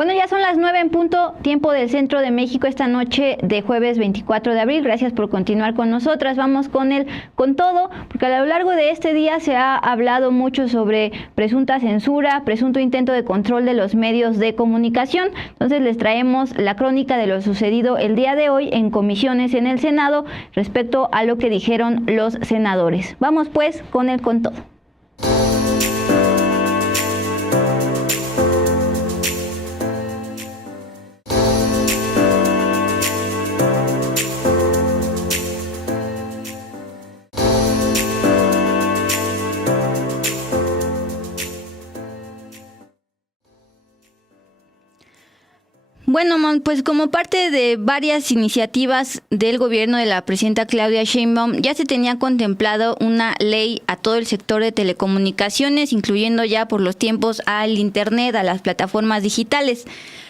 Bueno, ya son las 9 en punto, tiempo del centro de México, esta noche de jueves 24 de abril. Gracias por continuar con nosotras. Vamos con todo, porque a lo largo de este día se ha hablado mucho sobre presunta censura, presunto intento de control de los medios de comunicación. Entonces les traemos la crónica de lo sucedido el día de hoy en comisiones en el Senado respecto a lo que dijeron los senadores. Vamos pues con todo. Bueno, pues como parte de varias iniciativas del gobierno de la presidenta Claudia Sheinbaum, ya se tenía contemplado una ley a todo el sector de telecomunicaciones, incluyendo ya por los tiempos al Internet, a las plataformas digitales.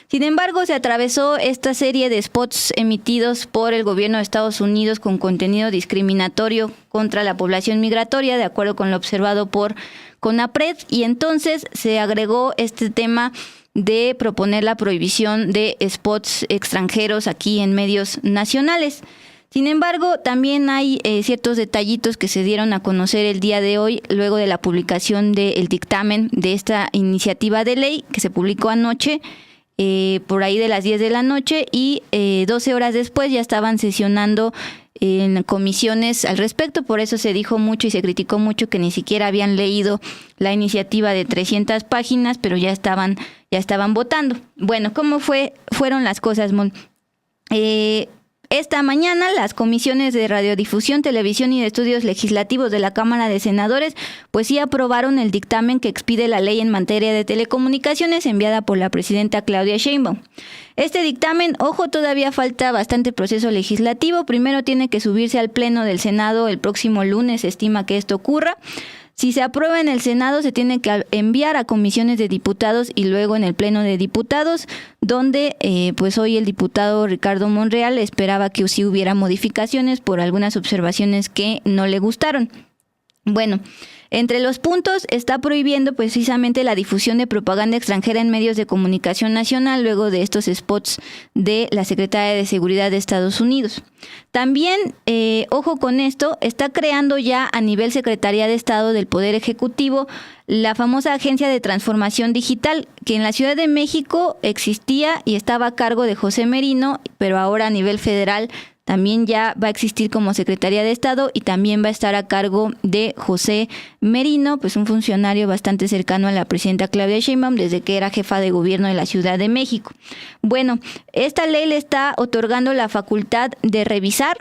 Sin embargo, se atravesó esta serie de spots emitidos por el gobierno de Estados Unidos con contenido discriminatorio contra la población migratoria, de acuerdo con lo observado por CONAPRED, y entonces se agregó este tema de proponer la prohibición de spots extranjeros aquí en medios nacionales. Sin embargo, también hay ciertos detallitos que se dieron a conocer el día de hoy, luego de la publicación del dictamen de esta iniciativa de ley que se publicó anoche, por ahí de las 10 de la noche, y 12 horas después ya estaban sesionando en comisiones al respecto. Por eso se dijo mucho y se criticó mucho que ni siquiera habían leído la iniciativa de 300 páginas, pero ya estaban votando. Bueno, ¿cómo fueron las cosas, Mon? Esta mañana las comisiones de radiodifusión, televisión y de estudios legislativos de la Cámara de Senadores pues sí aprobaron el dictamen que expide la ley en materia de telecomunicaciones enviada por la presidenta Claudia Sheinbaum. Este dictamen, todavía falta bastante proceso legislativo. Primero tiene que subirse al Pleno del Senado el próximo lunes, se estima que esto ocurra. Si se aprueba en el Senado, se tiene que enviar a comisiones de diputados y luego en el Pleno de Diputados, donde pues hoy el diputado Ricardo Monreal esperaba que sí hubiera modificaciones por algunas observaciones que no le gustaron. Bueno, entre los puntos está prohibiendo precisamente la difusión de propaganda extranjera en medios de comunicación nacional luego de estos spots de la Secretaría de Seguridad de Estados Unidos. También, ojo con esto, está creando ya a nivel Secretaría de Estado del Poder Ejecutivo la famosa Agencia de Transformación Digital, que en la Ciudad de México existía y estaba a cargo de José Merino, pero ahora a nivel federal también ya va a existir como Secretaría de Estado y también va a estar a cargo de José Merino, pues un funcionario bastante cercano a la presidenta Claudia Sheinbaum desde que era jefa de gobierno de la Ciudad de México. Bueno, esta ley le está otorgando la facultad de revisar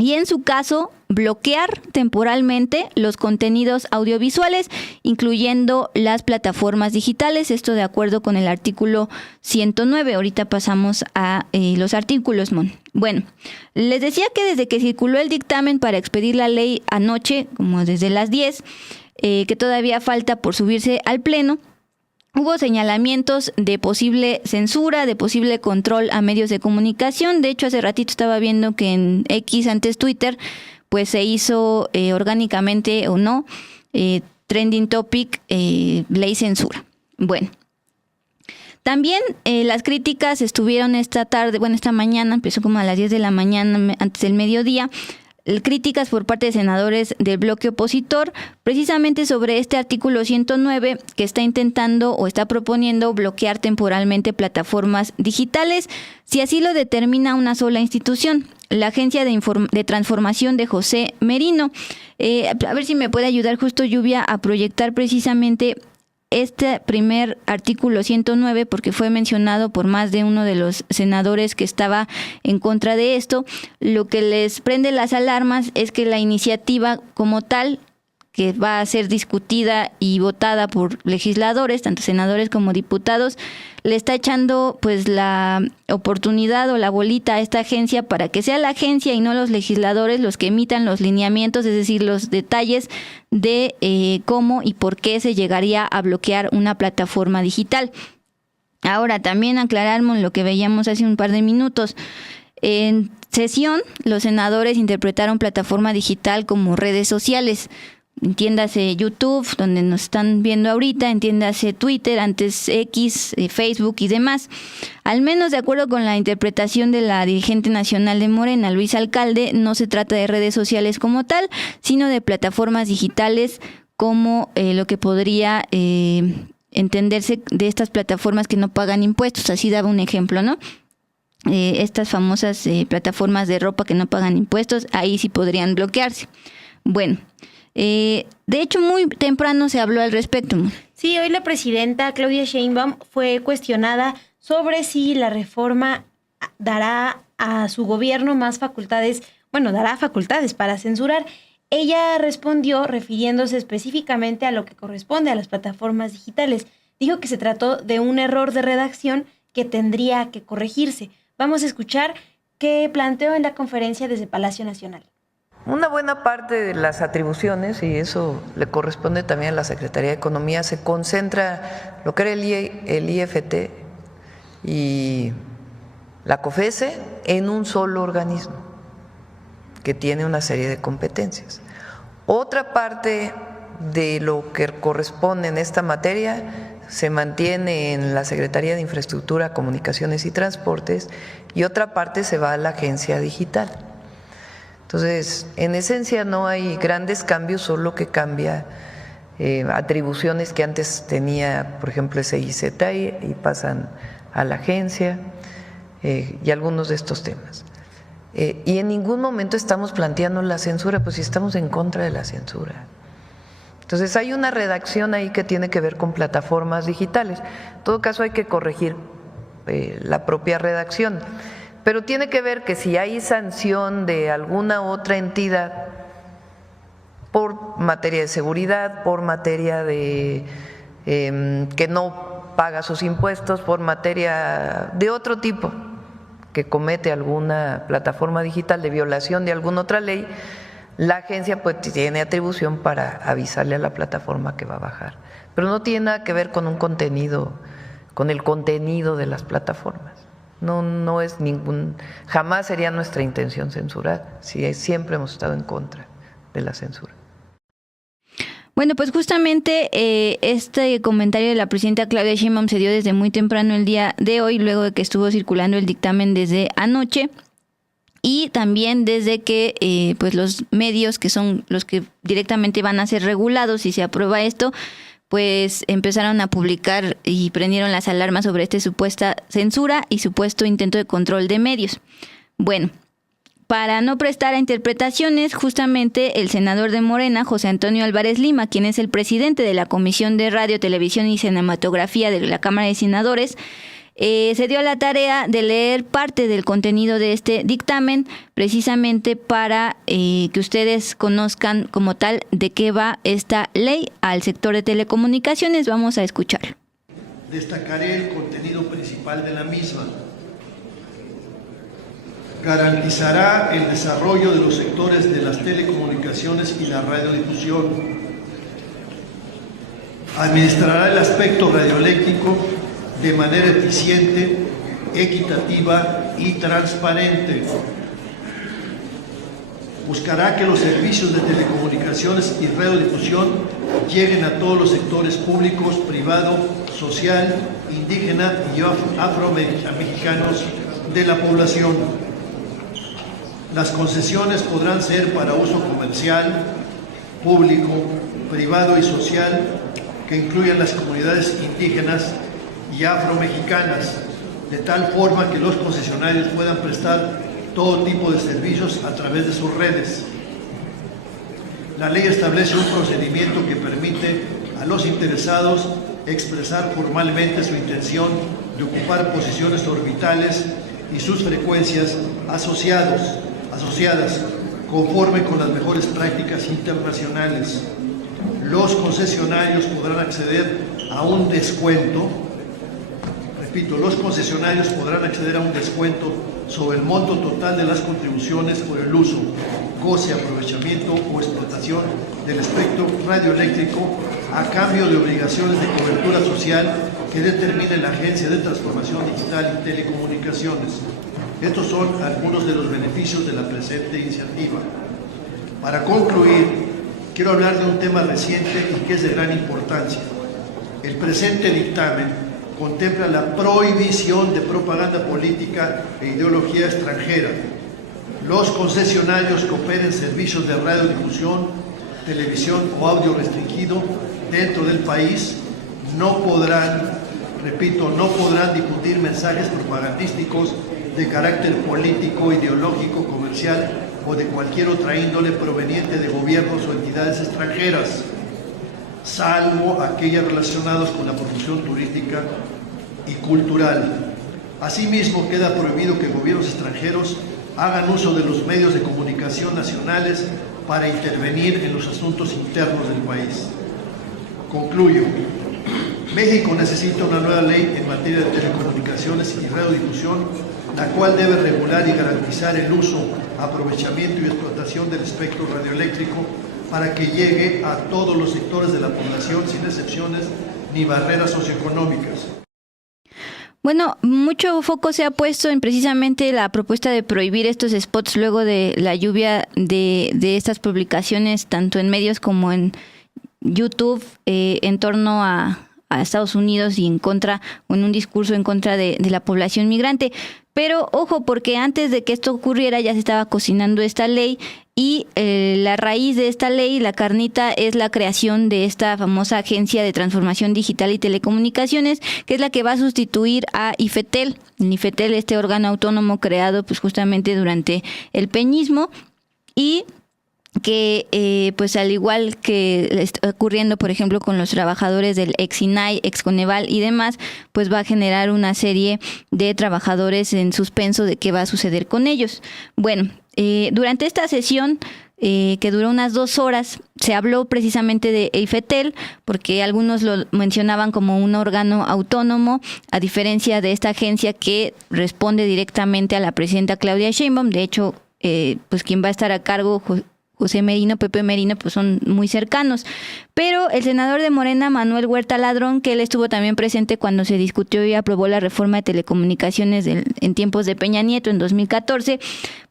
y en su caso bloquear temporalmente los contenidos audiovisuales, incluyendo las plataformas digitales, esto de acuerdo con el artículo 109. Ahorita pasamos a los artículos, Mon. Bueno, les decía que desde que circuló el dictamen para expedir la ley anoche, como desde las 10, que todavía falta por subirse al Pleno, hubo señalamientos de posible censura, de posible control a medios de comunicación. De hecho, hace ratito estaba viendo que en X, antes Twitter, pues se hizo orgánicamente o no, trending topic, ley censura. Bueno, también las críticas estuvieron esta mañana, empezó como a las 10 de la mañana, antes del mediodía, críticas por parte de senadores del bloque opositor, precisamente sobre este artículo 109 que está intentando o está proponiendo bloquear temporalmente plataformas digitales, si así lo determina una sola institución, la Agencia de Transformación de José Merino. A ver si me puede ayudar justo Lluvia a proyectar precisamente este primer artículo 109, porque fue mencionado por más de uno de los senadores que estaba en contra de esto. Lo que les prende las alarmas es que la iniciativa como tal, que va a ser discutida y votada por legisladores, tanto senadores como diputados, le está echando pues la oportunidad o la bolita a esta agencia para que sea la agencia y no los legisladores los que emitan los lineamientos, es decir, los detalles de cómo y por qué se llegaría a bloquear una plataforma digital. Ahora, también aclaramos lo que veíamos hace un par de minutos. En sesión, los senadores interpretaron plataforma digital como redes sociales. entiéndase YouTube, donde nos están viendo ahorita, entiéndase Twitter, antes X, Facebook y demás. Al menos de acuerdo con la interpretación de la dirigente nacional de Morena, Luis Alcalde, no se trata de redes sociales como tal, sino de plataformas digitales como lo que podría entenderse de estas plataformas que no pagan impuestos. Así daba un ejemplo, ¿no? Estas famosas plataformas de ropa que no pagan impuestos, ahí sí podrían bloquearse. Bueno, de hecho muy temprano se habló al respecto. Sí, hoy la presidenta Claudia Sheinbaum fue cuestionada sobre si la reforma dará a su gobierno más facultades, dará facultades para censurar. Ella respondió refiriéndose específicamente a lo que corresponde a las plataformas digitales. Dijo que se trató de un error de redacción que tendría que corregirse. Vamos a escuchar qué planteó en la conferencia desde Palacio Nacional. Una buena parte de las atribuciones, y eso le corresponde también a la Secretaría de Economía, se concentra lo que era el IFT y la COFESE en un solo organismo que tiene una serie de competencias. Otra parte de lo que corresponde en esta materia se mantiene en la Secretaría de Infraestructura, Comunicaciones y Transportes, y otra parte se va a la Agencia Digital. Entonces, en esencia no hay grandes cambios, solo que cambia atribuciones que antes tenía, por ejemplo, SIZ y pasan a la agencia y algunos de estos temas. Y en ningún momento estamos planteando la censura, pues si estamos en contra de la censura. Entonces hay una redacción ahí que tiene que ver con plataformas digitales. En todo caso hay que corregir la propia redacción, pero tiene que ver que si hay sanción de alguna otra entidad por materia de seguridad, por materia de que no paga sus impuestos, por materia de otro tipo que comete alguna plataforma digital de violación de alguna otra ley, la agencia pues tiene atribución para avisarle a la plataforma que va a bajar, pero no tiene nada que ver con un contenido, con el contenido de las plataformas. No es jamás sería nuestra intención censurar, siempre hemos estado en contra de la censura. Bueno, pues justamente este comentario de la presidenta Claudia Sheinbaum se dio desde muy temprano el día de hoy, luego de que estuvo circulando el dictamen desde anoche. Y también desde que pues los medios que son los que directamente van a ser regulados si se aprueba esto, pues empezaron a publicar y prendieron las alarmas sobre esta supuesta censura y supuesto intento de control de medios. Bueno, para no prestar a interpretaciones, justamente el senador de Morena, José Antonio Álvarez Lima, quien es el presidente de la Comisión de Radio, Televisión y Cinematografía de la Cámara de Senadores, se dio a la tarea de leer parte del contenido de este dictamen, precisamente para que ustedes conozcan como tal de qué va esta ley al sector de telecomunicaciones. Vamos a escucharlo. Destacaré el contenido principal de la misma. Garantizará el desarrollo de los sectores de las telecomunicaciones y la radiodifusión. Administrará el aspecto radioeléctrico de manera eficiente, equitativa y transparente. Buscará que los servicios de telecomunicaciones y radiodifusión lleguen a todos los sectores públicos, privado, social, indígena y afromexicanos de la población. Las concesiones podrán ser para uso comercial, público, privado y social, que incluyan las comunidades indígenas y afromexicanas, de tal forma que los concesionarios puedan prestar todo tipo de servicios a través de sus redes. La ley establece un procedimiento que permite a los interesados expresar formalmente su intención de ocupar posiciones orbitales y sus frecuencias asociadas conforme con las mejores prácticas internacionales. Los concesionarios podrán acceder a un descuento. Los concesionarios podrán acceder a un descuento sobre el monto total de las contribuciones por el uso, goce, aprovechamiento o explotación del espectro radioeléctrico a cambio de obligaciones de cobertura social que determine la Agencia de Transformación Digital y Telecomunicaciones. Estos son algunos de los beneficios de la presente iniciativa. Para concluir, quiero hablar de un tema reciente y que es de gran importancia. El presente dictamen contempla la prohibición de propaganda política e ideología extranjera. Los concesionarios que operen servicios de radiodifusión, televisión o audio restringido dentro del país no podrán, repito, no podrán difundir mensajes propagandísticos de carácter político, ideológico, comercial o de cualquier otra índole proveniente de gobiernos o entidades extranjeras, salvo aquellas relacionadas con la promoción turística y cultural. Asimismo, queda prohibido que gobiernos extranjeros hagan uso de los medios de comunicación nacionales para intervenir en los asuntos internos del país. Concluyo. México necesita una nueva ley en materia de telecomunicaciones y radiodifusión, la cual debe regular y garantizar el uso, aprovechamiento y explotación del espectro radioeléctrico para que llegue a todos los sectores de la población sin excepciones ni barreras socioeconómicas. Bueno, mucho foco se ha puesto en precisamente la propuesta de prohibir estos spots luego de la lluvia de estas publicaciones, tanto en medios como en YouTube, en torno a Estados Unidos y en contra, o en un discurso en contra de la población migrante. Pero ojo, porque antes de que esto ocurriera ya se estaba cocinando esta ley y la raíz de esta ley, la carnita, es la creación de esta famosa Agencia de Transformación Digital y Telecomunicaciones, que es la que va a sustituir a IFETEL. El IFETEL, este órgano autónomo creado pues justamente durante el peñismo, y que pues al igual que está ocurriendo por ejemplo con los trabajadores del ex-INAI, ex-Coneval y demás, pues va a generar una serie de trabajadores en suspenso de qué va a suceder con ellos. Bueno, durante esta sesión que duró unas 2 horas, se habló precisamente de IFETEL, porque algunos lo mencionaban como un órgano autónomo, a diferencia de esta agencia que responde directamente a la presidenta Claudia Sheinbaum. De hecho, pues quien va a estar a cargo, José Merino, Pepe Merino, pues son muy cercanos. Pero el senador de Morena, Manuel Huerta Ladrón, que él estuvo también presente cuando se discutió y aprobó la reforma de telecomunicaciones en tiempos de Peña Nieto en 2014,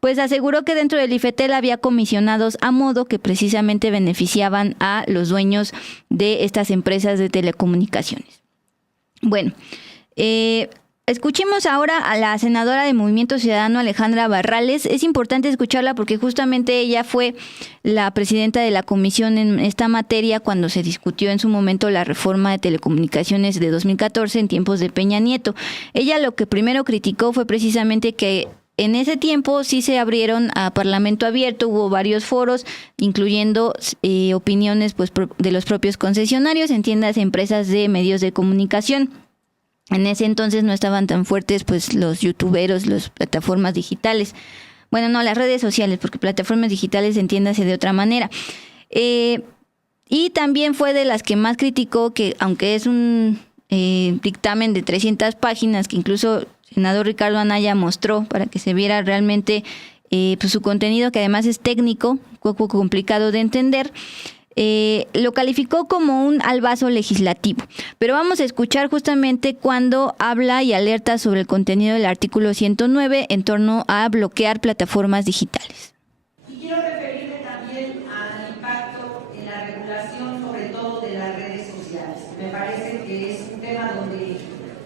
pues aseguró que dentro del IFETEL había comisionados a modo que precisamente beneficiaban a los dueños de estas empresas de telecomunicaciones. Bueno, escuchemos ahora a la senadora de Movimiento Ciudadano, Alejandra Barrales. Es importante escucharla porque justamente ella fue la presidenta de la comisión en esta materia cuando se discutió en su momento la reforma de telecomunicaciones de 2014 en tiempos de Peña Nieto. Ella lo que primero criticó fue precisamente que en ese tiempo sí se abrieron a Parlamento abierto, hubo varios foros, incluyendo opiniones pues de los propios concesionarios, entiéndase empresas de medios de comunicación. En ese entonces no estaban tan fuertes pues los youtuberos, las plataformas digitales. Bueno, no, las redes sociales, porque plataformas digitales entiéndase de otra manera. Y también fue de las que más criticó que, aunque es un dictamen de 300 páginas, que incluso el senador Ricardo Anaya mostró para que se viera realmente pues su contenido, que además es técnico, un poco complicado de entender, lo calificó como un albazo legislativo. Pero vamos a escuchar justamente cuando habla y alerta sobre el contenido del artículo 109 en torno a bloquear plataformas digitales. Y quiero referirme también al impacto en la regulación, sobre todo de las redes sociales. Me parece que es un tema donde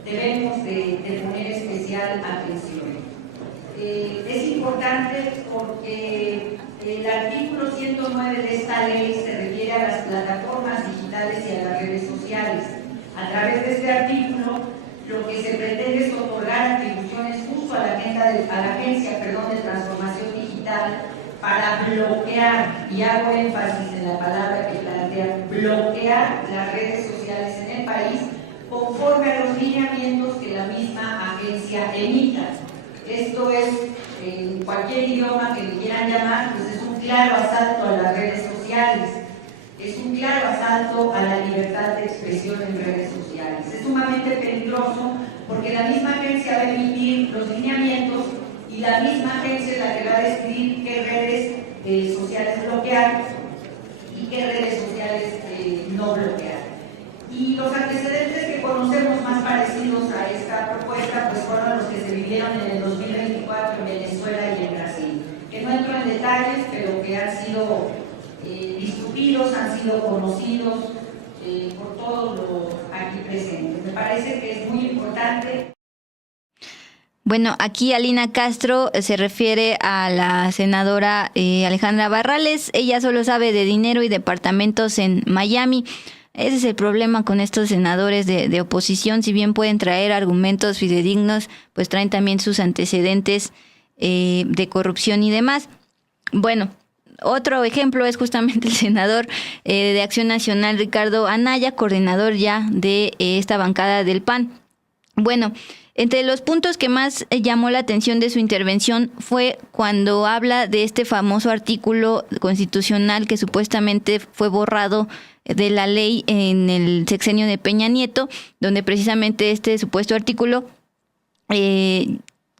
debemos de poner especial atención. Es importante porque el artículo 109 de esta ley se refiere a las plataformas digitales y a las redes sociales. A través de este artículo, lo que se pretende es otorgar atribuciones justo a la Agencia de Transformación Digital para bloquear, y hago énfasis en la palabra que plantea, bloquear las redes sociales en el país conforme a los lineamientos que la misma agencia emita. Esto es, en cualquier idioma que le quieran llamar, pues es un claro asalto a las redes sociales, es un claro asalto a la libertad de expresión en redes sociales. Es sumamente peligroso porque la misma agencia va a emitir los lineamientos y la misma agencia es la que va a decidir qué redes sociales bloquear y qué redes sociales no bloquear. Y los antecedentes que conocemos más parecidos a esta propuesta pues fueron los que se vivieron en el 2024 en Venezuela y en Brasil, que no entro en detalles, pero que han sido discutidos suspiros han sido conocidos por todos los aquí presentes. Me parece que es muy importante. Bueno, aquí Alina Castro se refiere a la senadora Alejandra Barrales. Ella solo sabe de dinero y departamentos en Miami. Ese es el problema con estos senadores de oposición. Si bien pueden traer argumentos fidedignos, pues traen también sus antecedentes de corrupción y demás. Bueno, otro ejemplo es justamente el senador de Acción Nacional, Ricardo Anaya, coordinador ya de esta bancada del PAN. Bueno, entre los puntos que más llamó la atención de su intervención fue cuando habla de este famoso artículo constitucional que supuestamente fue borrado de la ley en el sexenio de Peña Nieto, donde precisamente este supuesto artículo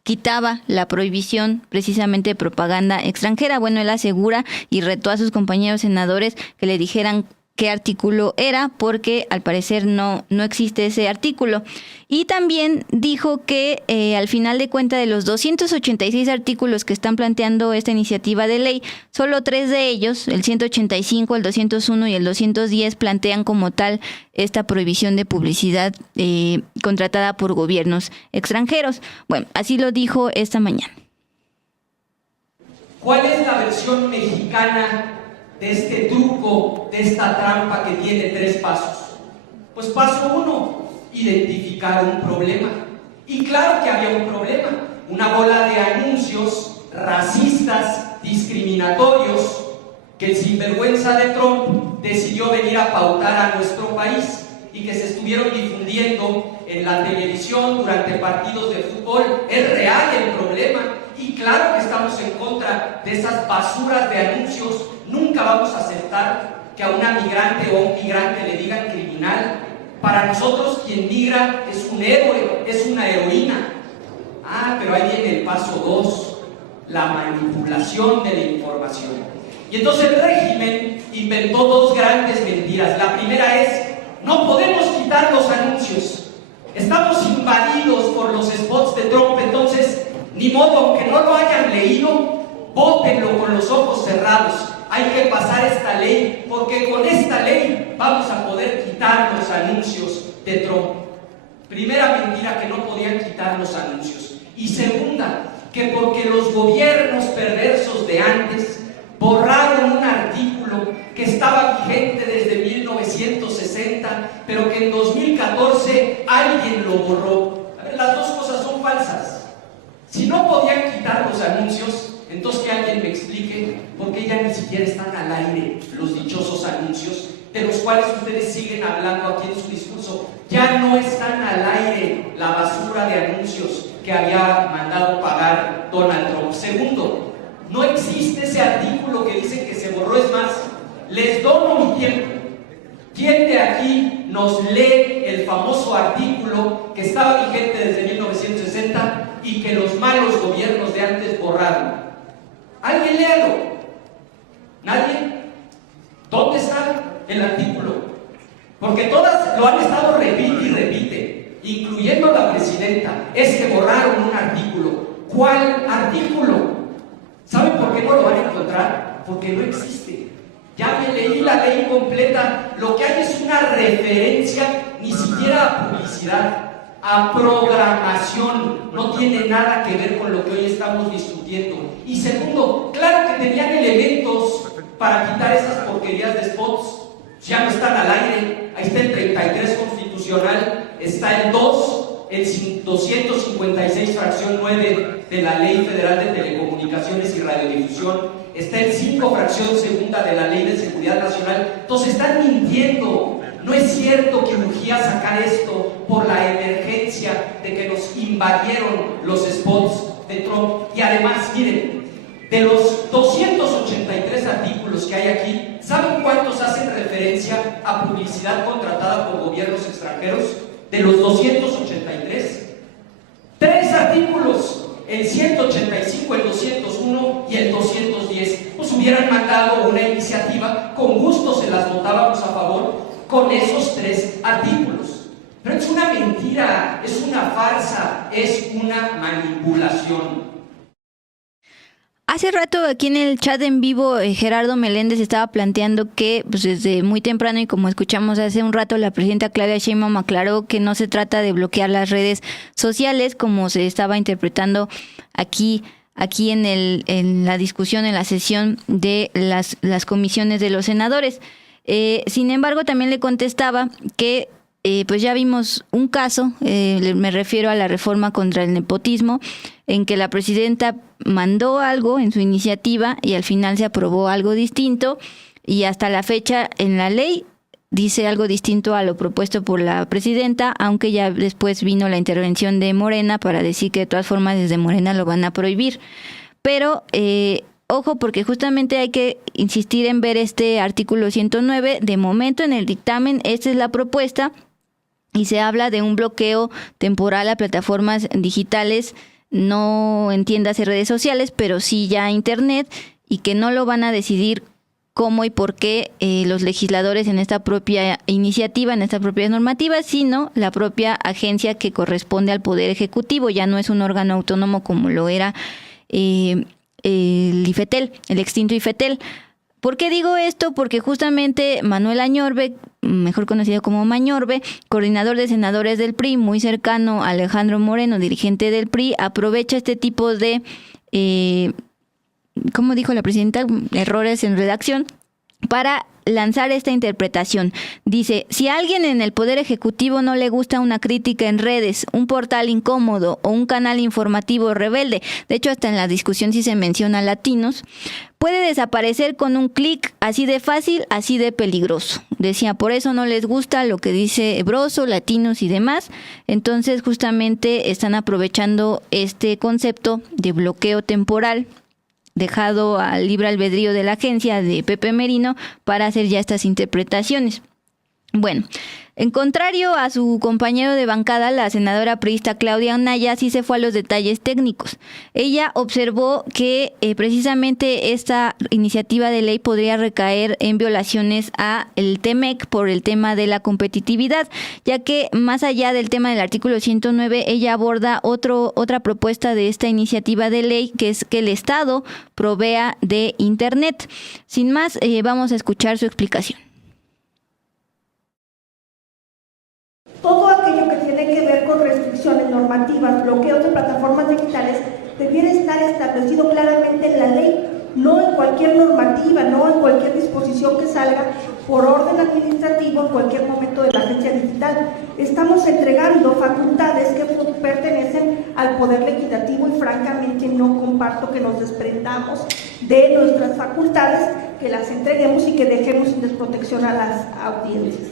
quitaba la prohibición precisamente de propaganda extranjera. Bueno, él asegura y retó a sus compañeros senadores que le dijeran qué artículo era, porque al parecer no existe ese artículo. Y también dijo que al final de cuentas, de los 286 artículos que están planteando esta iniciativa de ley, solo 3 de ellos, el 185, el 201 y el 210, plantean como tal esta prohibición de publicidad contratada por gobiernos extranjeros. Bueno, así lo dijo esta mañana. ¿Cuál es la versión mexicana de este truco, de esta trampa que tiene 3 pasos? Pues paso 1, identificar un problema. Y claro que había un problema, una bola de anuncios racistas, discriminatorios, que el sinvergüenza de Trump decidió venir a pautar a nuestro país y que se estuvieron difundiendo en la televisión durante partidos de fútbol. Es real el problema y claro que estamos en contra de esas basuras de anuncios. Nunca vamos a aceptar que a una migrante o a un migrante le digan criminal. Para nosotros quien migra es un héroe, es una heroína. Pero ahí viene el paso 2, la manipulación de la información. Y entonces el régimen inventó 2 grandes mentiras. La primera es: no podemos quitar los anuncios. Estamos invadidos por los spots de Trump, entonces ni modo, aunque no lo hayan leído, vótenlo con los ojos cerrados. Hay que pasar esta ley, porque con esta ley vamos a poder quitar los anuncios de Trump. Primera mentira, que no podían quitar los anuncios. Y segunda, que porque los gobiernos perversos de antes borraron un artículo que estaba vigente desde 1960, pero que en 2014 alguien lo borró. A ver, las 2 cosas son falsas. Si no podían quitar los anuncios, entonces que alguien me explique por qué ya ni siquiera están al aire los dichosos anuncios, de los cuales ustedes siguen hablando aquí en su discurso. Ya no están al aire la basura de anuncios que había mandado pagar Donald Trump. Segundo, no existe ese artículo que dicen que se borró. Es más, les dono mi tiempo. ¿Quién de aquí nos lee el famoso artículo que estaba vigente desde 1960 y que los malos gobiernos de antes borraron? ¿Alguien léalo? ¿Nadie? ¿Dónde está el artículo? Porque todas lo han estado repite y repite, incluyendo la presidenta. Es que borraron un artículo. ¿Cuál artículo? ¿Saben por qué no lo van a encontrar? Porque no existe. Ya me leí la ley completa. Lo que hay es una referencia, ni siquiera a publicidad, a programación. No tiene nada que ver con lo que hoy estamos discutiendo. Y segundo, claro que tenían elementos para quitar esas porquerías de spots. Ya no están al aire. Ahí está el 33 constitucional, está el 2, el 256 fracción 9 de la Ley Federal de Telecomunicaciones y Radiodifusión, está el 5 fracción segunda de la Ley de Seguridad Nacional. Entonces están mintiendo. No es cierto que urgía sacar esto por la emergencia de que nos invadieron los spots de Trump. Y además, miren, de los 283 artículos que hay aquí, ¿saben cuántos hacen referencia a publicidad contratada por gobiernos extranjeros? De los 283, 3 artículos, el 185, el 201 y el 210. Pues hubieran mandado una iniciativa, con gusto se las votábamos a favor, con esos 3 artículos. Pero es una mentira, es una farsa, es una manipulación. Hace rato aquí en el chat en vivo Gerardo Meléndez estaba planteando que pues desde muy temprano y como escuchamos hace un rato la presidenta Claudia Sheinbaum aclaró que no se trata de bloquear las redes sociales como se estaba interpretando aquí en la discusión, en la sesión de las comisiones de los senadores. Sin embargo, también le contestaba que pues ya vimos un caso, me refiero a la reforma contra el nepotismo, en que la presidenta mandó algo en su iniciativa y al final se aprobó algo distinto y hasta la fecha en la ley dice algo distinto a lo propuesto por la presidenta, aunque ya después vino la intervención de Morena para decir que de todas formas desde Morena lo van a prohibir. Pero ojo, porque justamente hay que insistir en ver este artículo 109. De momento en el dictamen, esta es la propuesta y se habla de un bloqueo temporal a plataformas digitales, no en tiendas y redes sociales, pero sí ya internet, y que no lo van a decidir cómo y por qué los legisladores en esta propia iniciativa, en esta propia normativa, sino la propia agencia que corresponde al Poder Ejecutivo. Ya no es un órgano autónomo como lo era el IFETEL, el extinto IFETEL. ¿Por qué digo esto? Porque justamente Manuel Añorbe, mejor conocido como Mañorbe, coordinador de senadores del PRI, muy cercano a Alejandro Moreno, dirigente del PRI, aprovecha este tipo de, ¿cómo dijo la presidenta? Errores en redacción, para lanzar esta interpretación. Dice, si a alguien en el Poder Ejecutivo no le gusta una crítica en redes, un portal incómodo o un canal informativo rebelde, de hecho hasta en la discusión sí se menciona latinos, puede desaparecer con un clic, así de fácil, así de peligroso. Decía, por eso no les gusta lo que dice Broso, latinos y demás. Entonces justamente están aprovechando este concepto de bloqueo temporal dejado al libre albedrío de la agencia de Pepe Merino para hacer ya estas interpretaciones. Bueno, en contrario a su compañero de bancada, la senadora priista Claudia Anaya sí se fue a los detalles técnicos. Ella observó que precisamente esta iniciativa de ley podría recaer en violaciones a el TEMEC por el tema de la competitividad, ya que más allá del tema del artículo 109, ella aborda otra propuesta de esta iniciativa de ley, que es que el Estado provea de Internet. Sin más, vamos a escuchar su explicación. Todo aquello que tiene que ver con restricciones normativas, bloqueos de plataformas digitales, debiera estar establecido claramente en la ley, no en cualquier normativa, no en cualquier disposición que salga por orden administrativo en cualquier momento de la agencia digital. Estamos entregando facultades que pertenecen al Poder Legislativo y francamente no comparto que nos desprendamos de nuestras facultades, que las entreguemos y que dejemos sin desprotección a las audiencias.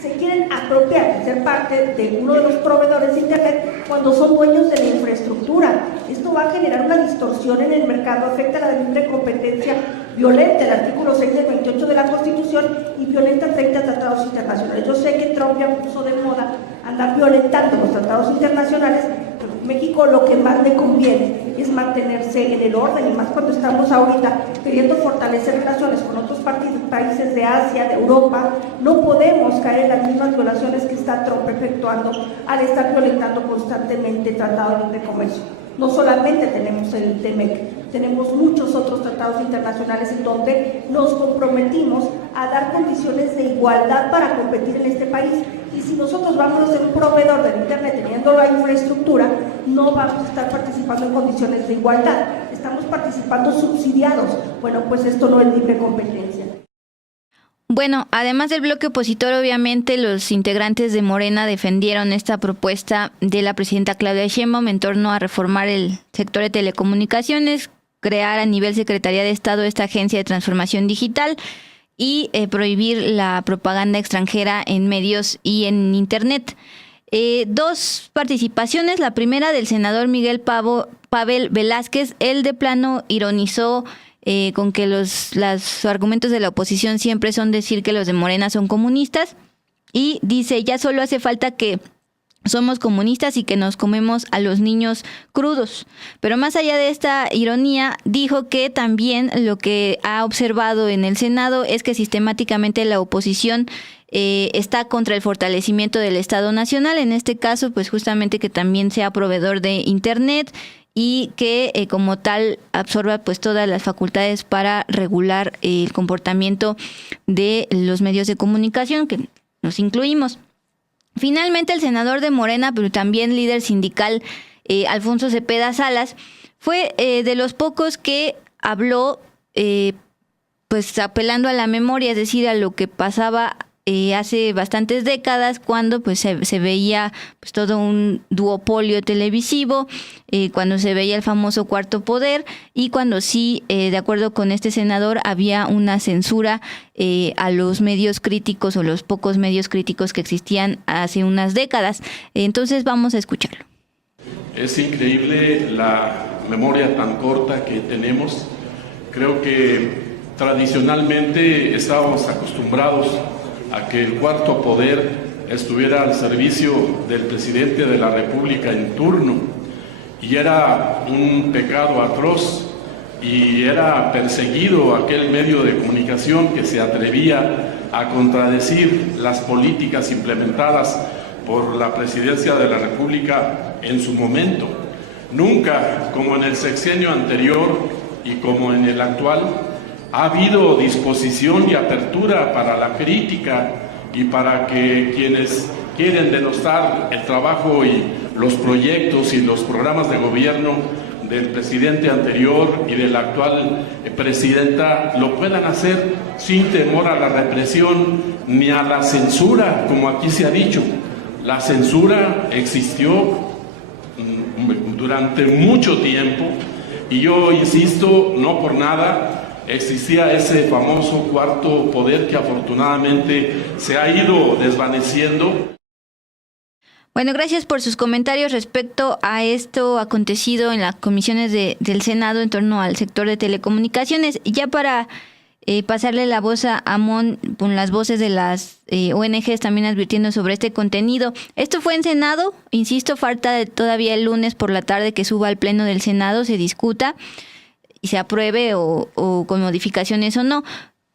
Se quieren apropiar de ser parte de uno de los proveedores de Internet cuando son dueños de la infraestructura. Esto va a generar una distorsión en el mercado, afecta la libre competencia, violenta el artículo 6 del 28 de la Constitución y violenta 30 tratados internacionales. Yo sé que Trump ya puso de moda andar violentando los tratados internacionales, pero en México lo que más le conviene es mantenerse en el orden, y más cuando estamos ahorita queriendo fortalecer relaciones con otros países de Asia, de Europa. No podemos caer en las mismas violaciones que está Trump efectuando al estar violentando constantemente el Tratado de Libre Comercio. No solamente tenemos el TEMEC, tenemos muchos otros tratados internacionales en donde nos comprometimos a dar condiciones de igualdad para competir en este país. Y si nosotros vamos a ser un proveedor del Internet teniendo la infraestructura, no vamos a estar participando en condiciones de igualdad. Estamos participando subsidiados. Bueno, pues esto no es libre competencia. Bueno, además del bloque opositor, obviamente los integrantes de Morena defendieron esta propuesta de la presidenta Claudia Sheinbaum en torno a reformar el sector de telecomunicaciones, crear a nivel Secretaría de Estado esta agencia de transformación digital y prohibir la propaganda extranjera en medios y en Internet. Dos participaciones, la primera del senador Miguel Pavel Velázquez. Él de plano ironizó con que los argumentos de la oposición siempre son decir que los de Morena son comunistas, y dice, ya solo hace falta que somos comunistas y que nos comemos a los niños crudos. Pero más allá de esta ironía, dijo que también lo que ha observado en el Senado es que sistemáticamente la oposición está contra el fortalecimiento del Estado Nacional, en este caso pues justamente que también sea proveedor de Internet y que como tal absorba pues todas las facultades para regular el comportamiento de los medios de comunicación, que nos incluimos. Finalmente, el senador de Morena, pero también líder sindical, Alfonso Cepeda Salas, fue de los pocos que habló pues apelando a la memoria, es decir, a lo que pasaba hace bastantes décadas, cuando pues se veía pues todo un duopolio televisivo, cuando se veía el famoso cuarto poder, y cuando sí, de acuerdo con este senador, había una censura a los medios críticos o los pocos medios críticos que existían hace unas décadas. Entonces vamos a escucharlo. Es increíble la memoria tan corta que tenemos. Creo que tradicionalmente estábamos acostumbrados a que el cuarto poder estuviera al servicio del presidente de la República en turno, y era un pecado atroz y era perseguido aquel medio de comunicación que se atrevía a contradecir las políticas implementadas por la presidencia de la República en su momento. Nunca, como en el sexenio anterior y como en el actual, ha habido disposición y apertura para la crítica y para que quienes quieren denostar el trabajo y los proyectos y los programas de gobierno del presidente anterior y de la actual presidenta lo puedan hacer sin temor a la represión ni a la censura, como aquí se ha dicho. La censura existió durante mucho tiempo, y yo insisto, no por nada existía ese famoso cuarto poder que afortunadamente se ha ido desvaneciendo. Bueno, gracias por sus comentarios respecto a esto acontecido en las comisiones del Senado en torno al sector de telecomunicaciones. Y ya para pasarle la voz a Amon, con las voces de las ONGs también advirtiendo sobre este contenido. Esto fue en Senado, insisto, falta todavía el lunes por la tarde que suba al Pleno del Senado, se discuta y se apruebe o con modificaciones o no.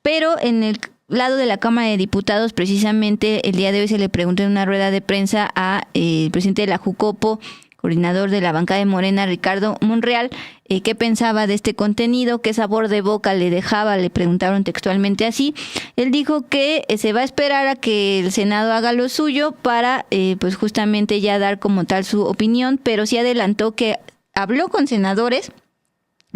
Pero en el lado de la Cámara de Diputados, precisamente el día de hoy se le preguntó en una rueda de prensa a el presidente de la Jucopo, coordinador de la bancada de Morena, Ricardo Monreal, qué pensaba de este contenido, qué sabor de boca le dejaba, le preguntaron textualmente así. Él dijo que se va a esperar a que el Senado haga lo suyo para pues justamente ya dar como tal su opinión, pero sí adelantó que habló con senadores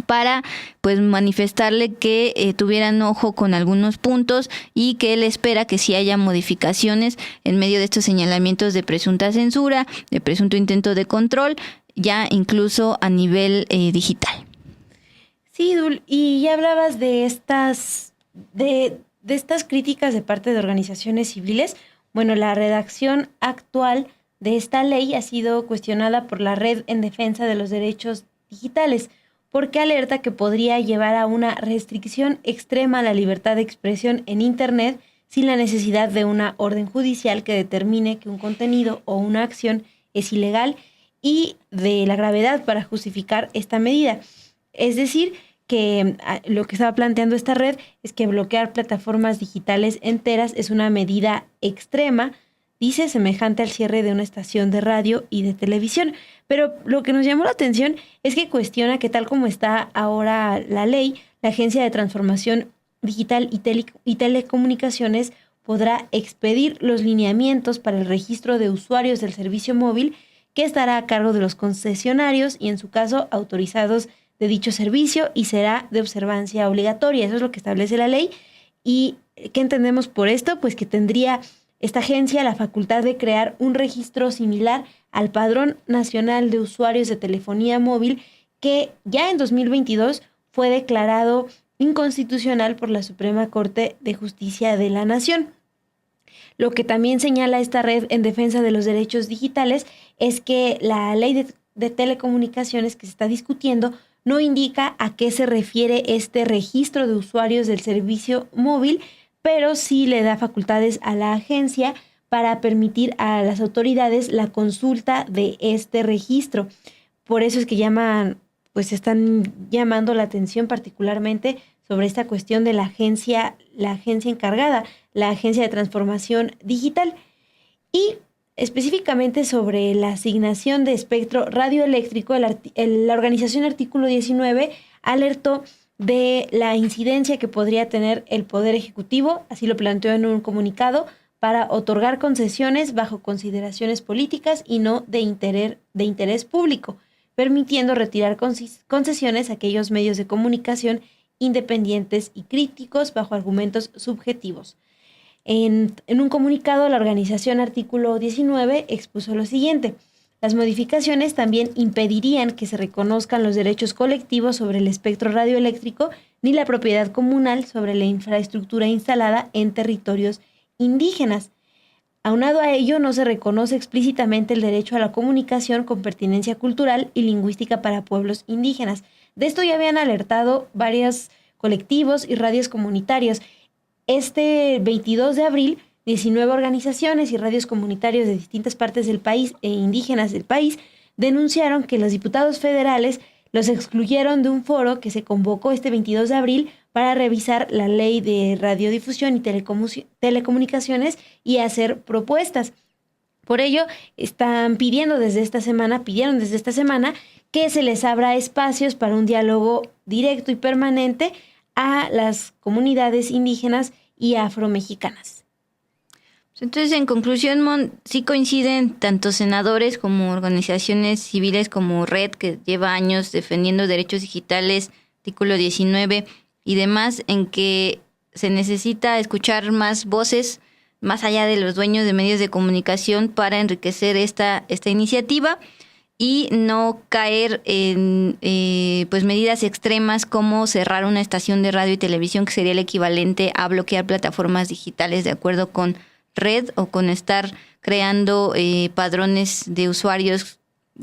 para pues manifestarle que tuvieran ojo con algunos puntos y que él espera que sí haya modificaciones en medio de estos señalamientos de presunta censura, de presunto intento de control, ya incluso a nivel digital. Sí, Dul, y ya hablabas de estas críticas de parte de organizaciones civiles. Bueno, la redacción actual de esta ley ha sido cuestionada por la Red en Defensa de los Derechos Digitales, porque alerta que podría llevar a una restricción extrema a la libertad de expresión en Internet sin la necesidad de una orden judicial que determine que un contenido o una acción es ilegal y de la gravedad para justificar esta medida. Es decir, que lo que estaba planteando esta red es que bloquear plataformas digitales enteras es una medida extrema, dice, semejante al cierre de una estación de radio y de televisión. Pero lo que nos llamó la atención es que cuestiona que tal como está ahora la ley, la Agencia de Transformación Digital y Telecomunicaciones podrá expedir los lineamientos para el registro de usuarios del servicio móvil, que estará a cargo de los concesionarios y, en su caso, autorizados de dicho servicio, y será de observancia obligatoria. Eso es lo que establece la ley. ¿Y qué entendemos por esto? Pues que tendría esta agencia la facultad de crear un registro similar al Padrón Nacional de Usuarios de Telefonía Móvil, que ya en 2022 fue declarado inconstitucional por la Suprema Corte de Justicia de la Nación. Lo que también señala esta Red en Defensa de los Derechos Digitales es que la ley de telecomunicaciones que se está discutiendo no indica a qué se refiere este registro de usuarios del servicio móvil, pero sí le da facultades a la agencia para permitir a las autoridades la consulta de este registro. Por eso es que están llamando la atención particularmente sobre esta cuestión de la agencia encargada, la Agencia de Transformación Digital. Y específicamente sobre la asignación de espectro radioeléctrico, la organización Artículo 19 alertó de la incidencia que podría tener el Poder Ejecutivo, así lo planteó en un comunicado, para otorgar concesiones bajo consideraciones políticas y no de interés público, permitiendo retirar concesiones a aquellos medios de comunicación independientes y críticos bajo argumentos subjetivos. En un comunicado, la organización Artículo 19 expuso lo siguiente: las modificaciones también impedirían que se reconozcan los derechos colectivos sobre el espectro radioeléctrico ni la propiedad comunal sobre la infraestructura instalada en territorios indígenas. Aunado a ello, no se reconoce explícitamente el derecho a la comunicación con pertinencia cultural y lingüística para pueblos indígenas. De esto ya habían alertado varios colectivos y radios comunitarios. Este 22 de abril, 19 organizaciones y radios comunitarios de distintas partes del país e indígenas del país denunciaron que los diputados federales los excluyeron de un foro que se convocó este 22 de abril para revisar la ley de radiodifusión y telecomunicaciones y hacer propuestas. Por ello, pidieron desde esta semana que se les abra espacios para un diálogo directo y permanente a las comunidades indígenas y afromexicanas. Entonces, en conclusión, sí coinciden tanto senadores como organizaciones civiles como Red, que lleva años defendiendo derechos digitales, Artículo 19 y demás, en que se necesita escuchar más voces más allá de los dueños de medios de comunicación para enriquecer esta iniciativa y no caer en pues medidas extremas como cerrar una estación de radio y televisión, que sería el equivalente a bloquear plataformas digitales, de acuerdo con Red, o con estar creando padrones de usuarios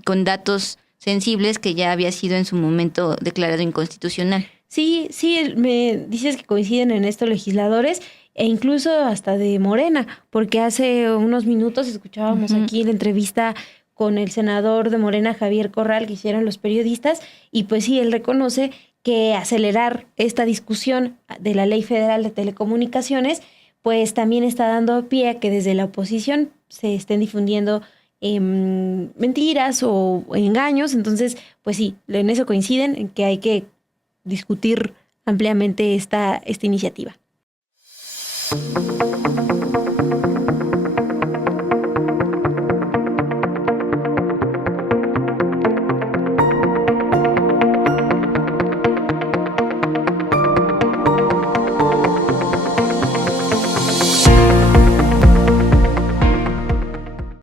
con datos sensibles, que ya había sido en su momento declarado inconstitucional. Sí, me dices que coinciden en esto legisladores e incluso hasta de Morena, porque hace unos minutos escuchábamos aquí la entrevista con el senador de Morena, Javier Corral, que hicieron los periodistas, y pues sí, él reconoce que acelerar esta discusión de la Ley Federal de Telecomunicaciones pues también está dando pie a que desde la oposición se estén difundiendo mentiras o engaños. Entonces, pues sí, en eso coinciden, en que hay que discutir ampliamente esta iniciativa.